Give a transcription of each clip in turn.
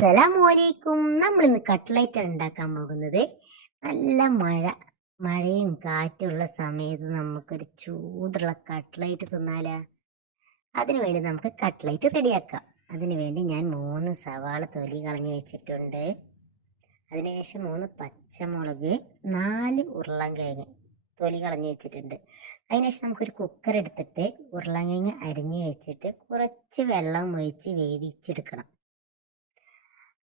അസ്സലാമലൈക്കും. നമ്മളിന്ന് കട്ട്ലൈറ്റ് ഉണ്ടാക്കാൻ പോകുന്നത്. നല്ല മഴയും കാറ്റുള്ള സമയത്ത് നമുക്കൊരു ചൂടുള്ള കട്ട്ലൈറ്റ് തിന്നാലാ. അതിനു വേണ്ടി നമുക്ക് കട്ട്ലൈറ്റ് റെഡിയാക്കാം. അതിനു വേണ്ടി ഞാൻ 3 സവാള തൊലി കളഞ്ഞ് വെച്ചിട്ടുണ്ട്. അതിനുശേഷം 3 പച്ചമുളക്, 4 ഉരുളൻകിഴങ്ങ് തൊലി കളഞ്ഞ് വെച്ചിട്ടുണ്ട്. അതിനുശേഷം നമുക്കൊരു കുക്കർ എടുത്തിട്ട് ഉരുളൻകിഴങ്ങ് അരിഞ്ഞ് വെച്ചിട്ട് കുറച്ച് വെള്ളം ഒഴിച്ച് വേവിച്ചെടുക്കണം.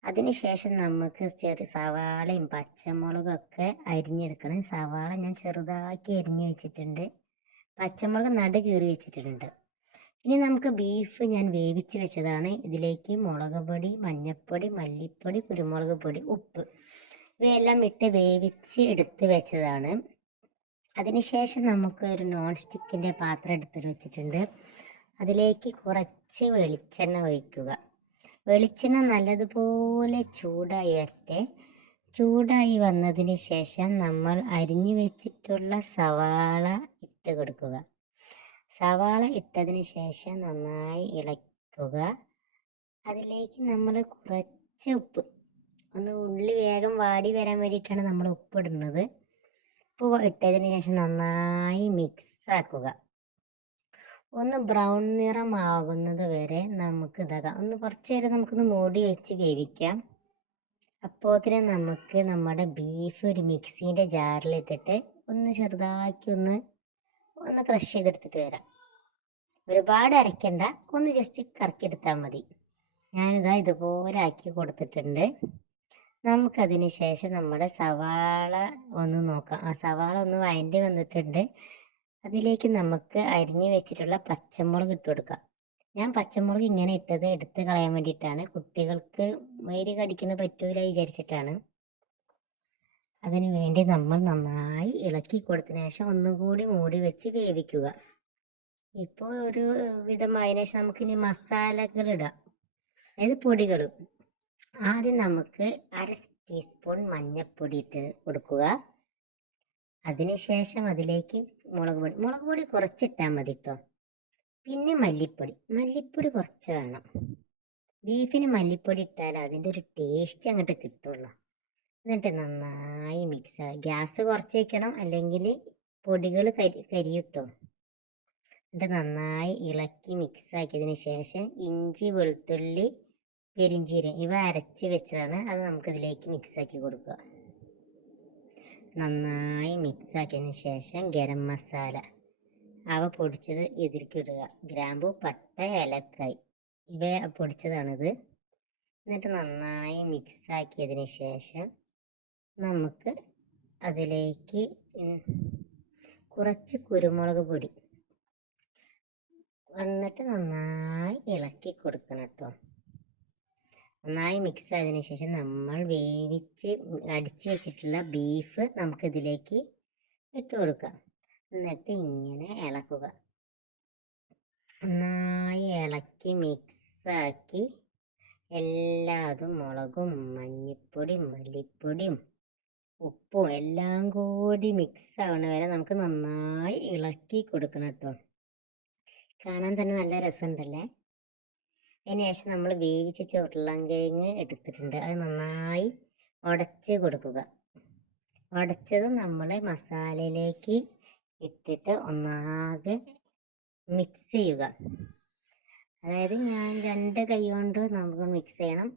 അതിനുശേഷം നമുക്ക് ചെറിയ സവാളയും പച്ചമുളകൊക്കെ അരിഞ്ഞെടുക്കണം. സവാള ഞാൻ ചെറുതാക്കി അരിഞ്ഞ് വെച്ചിട്ടുണ്ട്. പച്ചമുളക് നടു കീറി വെച്ചിട്ടുണ്ട്. ഇനി നമുക്ക് ബീഫ് ഞാൻ വേവിച്ച് വെച്ചതാണ്. ഇതിലേക്ക് മുളക് പൊടി, മഞ്ഞൾപ്പൊടി, മല്ലിപ്പൊടി, കുരുമുളക് പൊടി, ഉപ്പ് ഇവയെല്ലാം ഇട്ട് വേവിച്ച് എടുത്ത് വെച്ചതാണ്. അതിനുശേഷം നമുക്ക് ഒരു നോൺ സ്റ്റിക്കിൻ്റെ പാത്രം എടുത്ത് വെച്ചിട്ടുണ്ട്. അതിലേക്ക് കുറച്ച് വെളിച്ചെണ്ണ ഒഴിക്കുക. വെളിച്ചെണ്ണ നല്ലതുപോലെ ചൂടായി വരട്ടെ. ചൂടായി വന്നതിന് ശേഷം നമ്മൾ അരിഞ്ഞു വെച്ചിട്ടുള്ള സവാള ഇട്ട് കൊടുക്കുക. സവാള ഇട്ടതിന് ശേഷം നന്നായി ഇളക്കുക. അതിലേക്ക് നമ്മൾ കുറച്ച് ഉപ്പ്, ഉള്ളി വേഗം വാടി വരാൻ വേണ്ടിയിട്ടാണ് നമ്മൾ ഉപ്പ് ഇടുന്നത്. ഉപ്പ് ഇട്ടതിന് ശേഷം നന്നായി മിക്സ് ആക്കുക. ഒന്ന് ബ്രൗൺ നിറമാകുന്നത് വരെ നമുക്ക് ഇതാക്കാം. കുറച്ച് നേരം നമുക്കൊന്ന് മൂടി വെച്ച് വേവിക്കാം. അപ്പോഴത്തേന് നമുക്ക് നമ്മുടെ ബീഫ് ഒരു മിക്സീൻ്റെ ജാറിലിട്ടിട്ട് ചെറുതാക്കി ഒന്ന് ക്രഷ് ചെയ്തെടുത്തിട്ട് വരാം. ഒരുപാട് അരയ്ക്കണ്ട, ഒന്ന് ജസ്റ്റ് കറക്കിയെടുത്താൽ മതി. ഞാനിതാ ഇതുപോലെ ആക്കി കൊടുത്തിട്ടുണ്ട്. നമുക്കതിന് ശേഷം നമ്മുടെ സവാള ഒന്ന് നോക്കാം. ആ സവാള ഒന്ന് വഴണ്ടി വന്നിട്ടുണ്ട്. അതിലേക്ക് നമുക്ക് അരിഞ്ഞു വെച്ചിട്ടുള്ള പച്ചമുളക് ഇട്ട് കൊടുക്കാം. ഞാൻ പച്ചമുളക് ഇങ്ങനെ ഇട്ടത് എടുത്ത് കളയാൻ വേണ്ടിയിട്ടാണ്. കുട്ടികൾക്ക് മയിര് കടിക്കുന്നത് പറ്റൂല വിചാരിച്ചിട്ടാണ്. അതിനു വേണ്ടി നമ്മൾ നന്നായി ഇളക്കി കൊടുത്തതിന് ശേഷം ഒന്നും കൂടി മൂടി വെച്ച് വേവിക്കുക. ഇപ്പോൾ ഒരു വിധമായതിനു ശേഷം നമുക്കിനി മസാലകൾ ഇടാം, അതായത് പൊടികൾ. ആദ്യം നമുക്ക് 1/2 ടീസ്പൂൺ മഞ്ഞൾപ്പൊടി ഇട്ട് കൊടുക്കുക. അതിനുശേഷം അതിലേക്ക് മുളക് പൊടി കുറച്ചിട്ടാൽ മതി കേട്ടോ. പിന്നെ മല്ലിപ്പൊടി കുറച്ച് വേണം. ബീഫിന് മല്ലിപ്പൊടി ഇട്ടാൽ അതിൻ്റെ ഒരു ടേസ്റ്റ് അങ്ങോട്ട് കിട്ടുള്ളൂ. എന്നിട്ട് നന്നായി മിക്സ്. ഗ്യാസ് കുറച്ച് വയ്ക്കണം, അല്ലെങ്കിൽ പൊടികൾ കരിയിട്ടോ. എന്നിട്ട് നന്നായി ഇളക്കി മിക്സ് ആക്കിയതിന് ശേഷം ഇഞ്ചി, വെളുത്തുള്ളി, പെരിഞ്ചീരകം ഇവ അരച്ച് വെച്ചതാണ്. അത് നമുക്കിതിലേക്ക് മിക്സാക്കി കൊടുക്കുക. നന്നായി മിക്സാക്കിയതിന് ശേഷം ഗരം മസാല അവ പൊടിച്ചത് ഇതിലേക്ക് ഇടുക. ഗ്രാമ്പു, പട്ട, ഏലക്കായ് ഇവ പൊടിച്ചതാണിത്. എന്നിട്ട് നന്നായി മിക്സാക്കിയതിന് ശേഷം നമുക്ക് അതിലേക്ക് കുറച്ച് കുരുമുളക് പൊടി എന്നിട്ട് നന്നായി ഇളക്കി കൊടുക്കണം കേട്ടോ. നന്നായി മിക്സ് ആയതിനു ശേഷം നമ്മൾ അടിച്ചു വെച്ചിട്ടുള്ള ബീഫ് നമുക്കിതിലേക്ക് ഇട്ട് കൊടുക്കാം. എന്നിട്ട് ഇങ്ങനെ ഇളക്കുക. നന്നായി ഇളക്കി മിക്സാക്കി എല്ലാതും മുളകും മഞ്ഞൾപ്പൊടിയും മല്ലിപ്പൊടിയും ഉപ്പും എല്ലാം കൂടി മിക്സ് ആവണ വരെ നമുക്ക് നന്നായി ഇളക്കി കൊടുക്കണം കേട്ടോ. കാണാൻ തന്നെ നല്ല രസമുണ്ടല്ലേ. അതിനുശേഷം നമ്മൾ വേവിച്ച ഉരുളൻകിഴങ്ങ് എടുത്തിട്ടുണ്ട്. അത് നന്നായി ഉടച്ച് കൊടുക്കുക. ഉടച്ചത് നമ്മൾ മസാലയിലേക്ക് ഇട്ടിട്ട് ഒന്നാകെ മിക്സ് ചെയ്യുക. അതായത് ഞാൻ 2 കൈ കൊണ്ട് നമുക്ക് മിക്സ് ചെയ്യണം.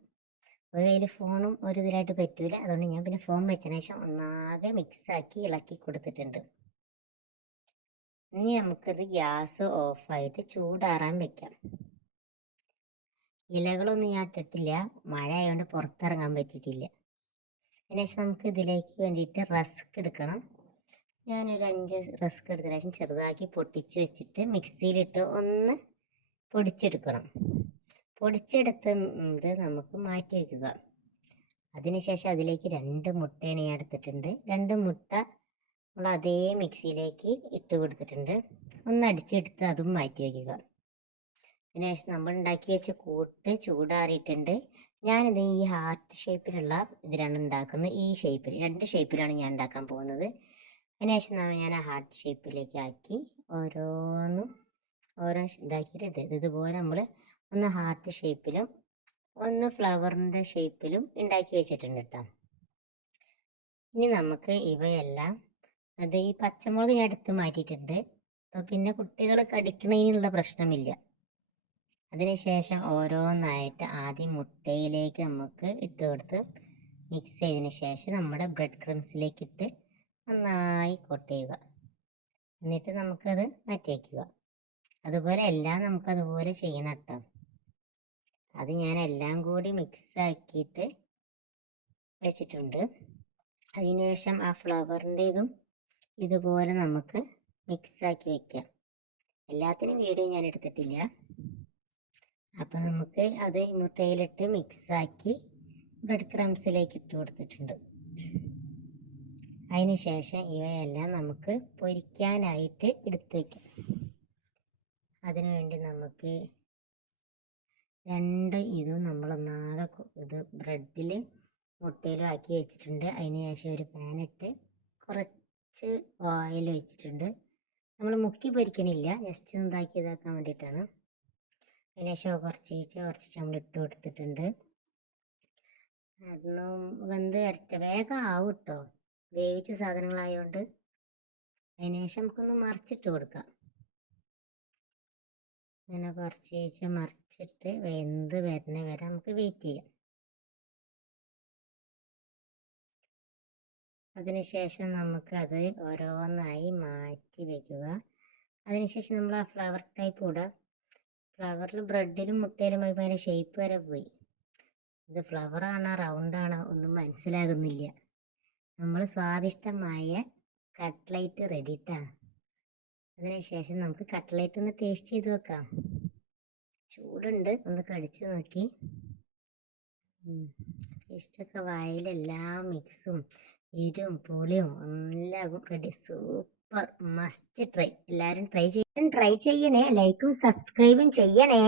ഒരു കയ്യിൽ ഫോണും ഒരു ഇതിലായിട്ട് പറ്റൂല. അതുകൊണ്ട് ഞാൻ പിന്നെ ഫോൺ വെച്ചതിന് ശേഷം ഒന്നാകെ മിക്സാക്കി ഇളക്കി കൊടുത്തിട്ടുണ്ട്. ഇനി നമുക്കത് ഗ്യാസ് ഓഫായിട്ട് ചൂടാറാൻ വെക്കാം. ഇലകളൊന്നും ഞാൻ ഇട്ടിട്ടില്ല, മഴ ആയതുകൊണ്ട് പുറത്തിറങ്ങാൻ പറ്റിയിട്ടില്ല. അതിനുശേഷം നമുക്ക് ഇതിലേക്ക് വേണ്ടിയിട്ട് റസ്ക് എടുക്കണം. ഞാനൊരു 5 റസ്ക് എടുത്തതിന് ശേഷം ചെറുതാക്കി പൊട്ടിച്ച് വെച്ചിട്ട് മിക്സിയിലിട്ട് ഒന്ന് പൊടിച്ചെടുക്കണം. പൊടിച്ചെടുത്ത് ഇത് നമുക്ക് മാറ്റി വയ്ക്കുക. അതിനുശേഷം അതിലേക്ക് 2 മുട്ടയാണ് ഞാൻ എടുത്തിട്ടുണ്ട്. 2 മുട്ട നമ്മൾ അതേ മിക്സിയിലേക്ക് ഇട്ട് കൊടുത്തിട്ടുണ്ട്. ഒന്ന് അടിച്ചെടുത്ത് അതും മാറ്റി വയ്ക്കുക. അതിനുശേഷം നമ്മൾ ഉണ്ടാക്കി വെച്ച കൂട്ട് ചൂടാറിയിട്ടുണ്ട്. ഞാനിത് ഈ ഹാർട്ട് ഷേപ്പിലുള്ള ഇതിലാണ് ഉണ്ടാക്കുന്നത്. ഈ ഷേപ്പിൽ 2 ഷേപ്പിലാണ് ഞാൻ ഉണ്ടാക്കാൻ പോകുന്നത്. അതിനുശേഷം ഞാൻ ആ ഹാർട്ട് ഷേപ്പിലേക്ക് ആക്കി ഓരോ ഇതാക്കിയിട്ട് ഇതുപോലെ നമ്മൾ ഒന്ന് ഹാർട്ട് ഷേപ്പിലും ഒന്ന് ഫ്ലവറിൻ്റെ ഷേപ്പിലും ഉണ്ടാക്കി വെച്ചിട്ടുണ്ട് കേട്ടോ. ഇനി നമുക്ക് ഇവയെല്ലാം ഈ പച്ചമുളക് ഞാൻ എടുത്ത് മാറ്റിയിട്ടുണ്ട്. അപ്പോൾ പിന്നെ കുട്ടികൾ കടിക്കണതിനുള്ള പ്രശ്നമില്ല. അതിനുശേഷം ഓരോന്നായിട്ട് ആദ്യം മുട്ടയിലേക്ക് നമുക്ക് ഇട്ട് കൊടുത്ത് മിക്സ് ചെയ്തതിന് ശേഷം നമ്മുടെ ബ്രെഡ് ക്രംസിലേക്ക് ഇട്ട് നന്നായി കോട്ട് ചെയ്യുക. എന്നിട്ട് നമുക്കത് മാറ്റി വയ്ക്കുക. അതുപോലെ എല്ലാം നമുക്കതുപോലെ ചെയ്യണം കേട്ടോ. അത് ഞാൻ എല്ലാം കൂടി മിക്സ് ആക്കിയിട്ട് വെച്ചിട്ടുണ്ട്. അതിനുശേഷം ആ ഫ്ലവറിൻ്റെതും ഇതുപോലെ നമുക്ക് മിക്സാക്കി വയ്ക്കാം. എല്ലാത്തിനും വീഡിയോ ഞാൻ എടുത്തിട്ടില്ല. അപ്പം നമുക്ക് അത് മുട്ടയിലിട്ട് മിക്സാക്കി ബ്രെഡ് ക്രംസിലേക്ക് ഇട്ട് കൊടുത്തിട്ടുണ്ട്. അതിന് ശേഷം ഇവയെല്ലാം നമുക്ക് പൊരിക്കാനായിട്ട് എടുത്ത് വയ്ക്കാം. അതിനുവേണ്ടി നമുക്ക് ഇതും നമ്മളൊന്നാകെ ഇത് ബ്രെഡിൽ മുട്ടയിലും ആക്കി വെച്ചിട്ടുണ്ട്. അതിന് ശേഷം ഒരു പാനിട്ട് കുറച്ച് ഓയിൽ ഒഴിച്ചിട്ടുണ്ട്. നമ്മൾ മുക്കി പൊരിക്കണില്ല, ജസ്റ്റ് ഒന്ന് ഇതാക്കാൻ വേണ്ടിയിട്ടാണ്. അതിന് ശേഷം കുറച്ച് നമ്മൾ ഇട്ട് കൊടുത്തിട്ടുണ്ട്. അതൊന്നും വെന്ത് വരട്ടെ, വേഗം ആവും കേട്ടോ, വേവിച്ച സാധനങ്ങളായതുകൊണ്ട്. അതിന് ശേഷം നമുക്കൊന്ന് മറിച്ചിട്ട് കൊടുക്കാം. ഇങ്ങനെ കുറച്ച് മറിച്ചിട്ട് വെന്ത് വരുന്ന വരെ നമുക്ക് വെയിറ്റ് ചെയ്യാം. അതിനുശേഷം നമുക്കത് ഓരോന്നായി മാറ്റി വയ്ക്കുക. അതിനുശേഷം നമ്മൾ ആ ഫ്ലവർ ടൈപ്പ് ഇടാം. ഫ്ലവറിൽ ബ്രെഡിലും മുട്ടയിലും പോയപ്പോൾ അതിൻ്റെ ഷേപ്പ് വരെ പോയി. ഇത് ഫ്ലവറാണോ റൗണ്ടാണോ ഒന്നും മനസ്സിലാകുന്നില്ല. നമ്മൾ സ്വാദിഷ്ടമായ കട്ട്ലൈറ്റ് റെഡിട്ടാ. അതിനുശേഷം നമുക്ക് കട്ട്ലൈറ്റ് ഒന്ന് ടേസ്റ്റ് ചെയ്ത് വെക്കാം. ചൂടുണ്ട്, ഒന്ന് കടിച്ചു നോക്കി. ടേസ്റ്റൊക്കെ വായിലെല്ലാം മിക്സും എരിവും പുളിയും എല്ലാം റെഡി. Super, must try. എല്ലാവരും ട്രൈ ചെയ്യണേ. ലൈക്കും സബ്സ്ക്രൈബും ചെയ്യണേ.